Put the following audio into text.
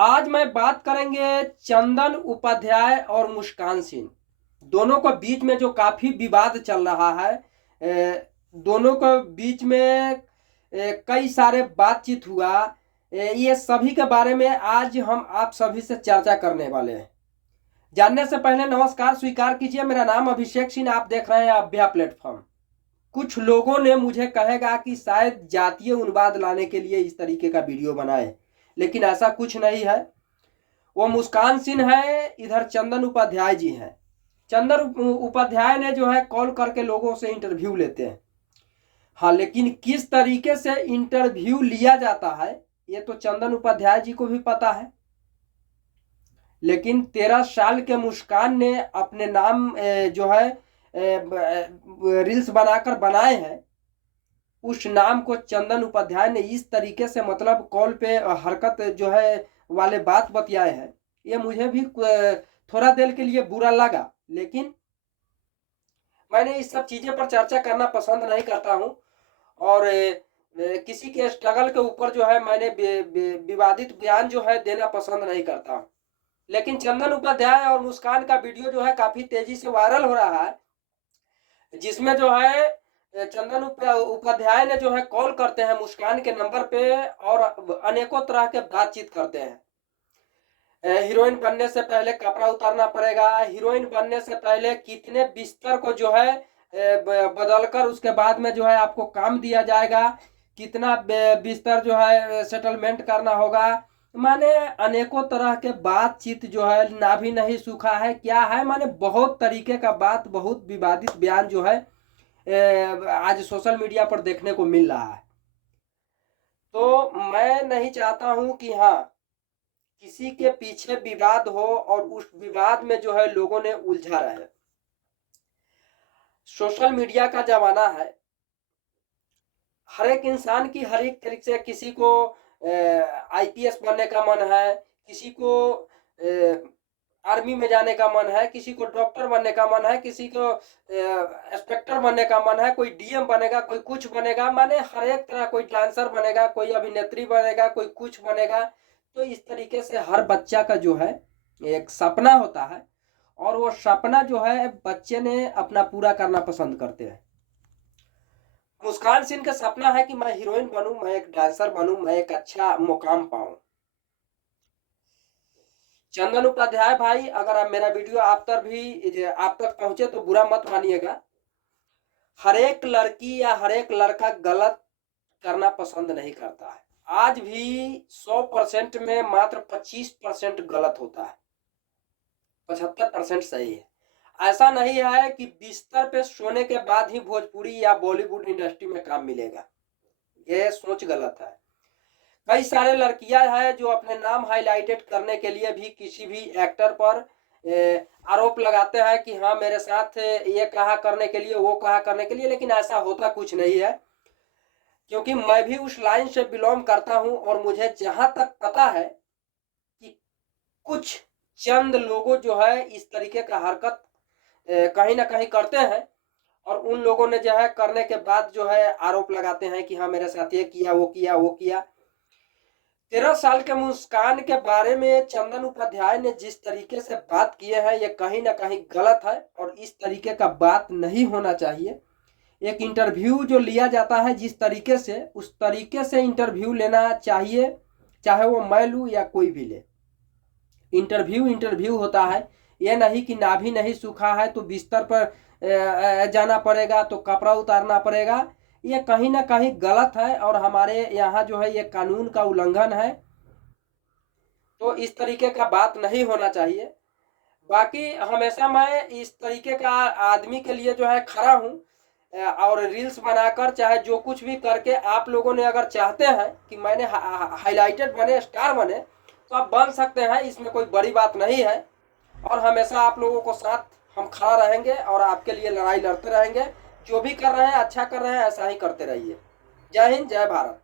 आज मैं बात करेंगे चंदन उपाध्याय और मुस्कान सिंह। दोनों के बीच में जो काफ़ी विवाद चल रहा है, दोनों के बीच में कई सारे बातचीत हुआ। ये सभी के बारे में आज हम आप सभी से चर्चा करने वाले हैं। जानने से पहले नमस्कार स्वीकार कीजिए, मेरा नाम अभिषेक सिंह, आप देख रहे हैं अभ्या प्लेटफॉर्म। कुछ लोगों ने मुझे कहेगा कि शायद जातीय उन्माद लाने के लिए इस तरीके का वीडियो बनाए, लेकिन ऐसा कुछ नहीं है। वो मुस्कान सिंह है, इधर चंदन उपाध्याय जी हैं। चंदन उपाध्याय ने जो है कॉल करके लोगों से इंटरव्यू लेते हैं। हाँ, लेकिन किस तरीके से इंटरव्यू लिया जाता है ये तो चंदन उपाध्याय जी को भी पता है। लेकिन 13 साल के मुस्कान ने अपने नाम जो है रील्स बनाकर बनाए हैं, उस नाम को चंदन उपाध्याय ने इस तरीके से मतलब कॉल पे हरकत जो है वाले बात बतियाए हैं। ये मुझे भी थोड़ा देर के लिए बुरा लगा, लेकिन मैंने इस सब चीज़ें पर चर्चा करना पसंद नहीं करता हूँ। और किसी के स्ट्रगल के ऊपर जो है मैंने विवादित बयान जो है देना पसंद नहीं करता। लेकिन चंदन उपाध्याय और मुस्कान का वीडियो जो है काफ़ी तेज़ी से वायरल हो रहा है, जिसमें जो है चंदन उपाध्याय ने जो है कॉल करते हैं मुस्कान के नंबर पे और अनेकों तरह के बातचीत करते हैं। हीरोइन बनने से पहले कपड़ा उतारना पड़ेगा, हीरोइन बनने से पहले कितने बिस्तर को जो है बदलकर उसके बाद में जो है आपको काम दिया जाएगा, कितना बिस्तर जो है सेटलमेंट करना होगा। माने अनेकों तरह के बातचीत जो है, ना भी नहीं सूखा है क्या है, माने बहुत तरीके का बात, बहुत विवादित बयान जो है आज सोशल मीडिया पर देखने को मिल रहा है। तो मैं नहीं चाहता हूं कि हाँ किसी के पीछे विवाद हो और उस विवाद में जो है लोगों ने उलझा रहे। सोशल मीडिया का जमाना है, हर एक इंसान की हर एक तरीके से, किसी को आईपीएस बनने का मन है, किसी को आर्मी में जाने का मन है, किसी को डॉक्टर बनने का मन है, किसी को इंस्पेक्टर बनने का मन है, कोई डीएम बनेगा, कोई कुछ बनेगा। माने हर एक तरह, कोई डांसर बनेगा, कोई अभिनेत्री बनेगा, कोई कुछ बनेगा। तो इस तरीके से हर बच्चा का जो है एक सपना होता है, और वो सपना जो है बच्चे ने अपना पूरा करना पसंद करते हैं। मुस्कान सिंह का सपना है कि मैं हीरोइन बनूं, मैं एक डांसर बनूं, मैं एक अच्छा मुकाम पाऊं। चंदन उपाध्याय भाई, अगर आप मेरा वीडियो आप तक पहुंचे तो बुरा मत मानिएगा। हर एक लड़की या हर एक लड़का गलत करना पसंद नहीं करता है। आज भी 100% में मात्र 25% गलत होता है, 75% सही है। ऐसा नहीं है कि बिस्तर पे सोने के बाद ही भोजपुरी या बॉलीवुड इंडस्ट्री में काम मिलेगा, ये सोच गलत है। कई सारे लड़कियां हैं जो अपने नाम हाईलाइटेड करने के लिए भी किसी भी एक्टर पर आरोप लगाते हैं कि हाँ मेरे साथ ये कहा करने के लिए, वो कहा करने के लिए, लेकिन ऐसा होता कुछ नहीं है। क्योंकि मैं भी उस लाइन से बिलोंग करता हूं और मुझे जहां तक पता है कि कुछ चंद लोगों जो है इस तरीके का हरकत कहीं ना कहीं करते हैं, और उन लोगों ने जो है करने के बाद जो है आरोप लगाते हैं कि हाँ मेरे साथ ये किया, वो किया, वो किया। 13 साल के मुस्कान के बारे में चंदन उपाध्याय ने जिस तरीके से बात किए हैं, ये कहीं ना कहीं गलत है और इस तरीके का बात नहीं होना चाहिए। एक इंटरव्यू जो लिया जाता है जिस तरीके से, उस तरीके से इंटरव्यू लेना चाहिए, चाहे वो मैं लूँ या कोई भी ले। इंटरव्यू होता है, ये नहीं कि नाभि नहीं सूखा है तो बिस्तर पर जाना पड़ेगा, तो कपड़ा उतारना पड़ेगा। ये कहीं ना कहीं गलत है और हमारे यहाँ जो है ये कानून का उल्लंघन है। तो इस तरीके का बात नहीं होना चाहिए। बाकी हमेशा मैं इस तरीके का आदमी के लिए जो है खड़ा हूँ, और रील्स बनाकर चाहे जो कुछ भी करके आप लोगों ने अगर चाहते हैं कि मैंने हाईलाइटेड बने, स्टार बने, तो आप बन सकते हैं, इसमें कोई बड़ी बात नहीं है। और हमेशा आप लोगों को साथ हम खड़ा रहेंगे और आपके लिए लड़ाई लड़ते रहेंगे। जो भी कर रहे हैं अच्छा कर रहे हैं, ऐसा ही करते रहिए। जय हिंद, जय भारत।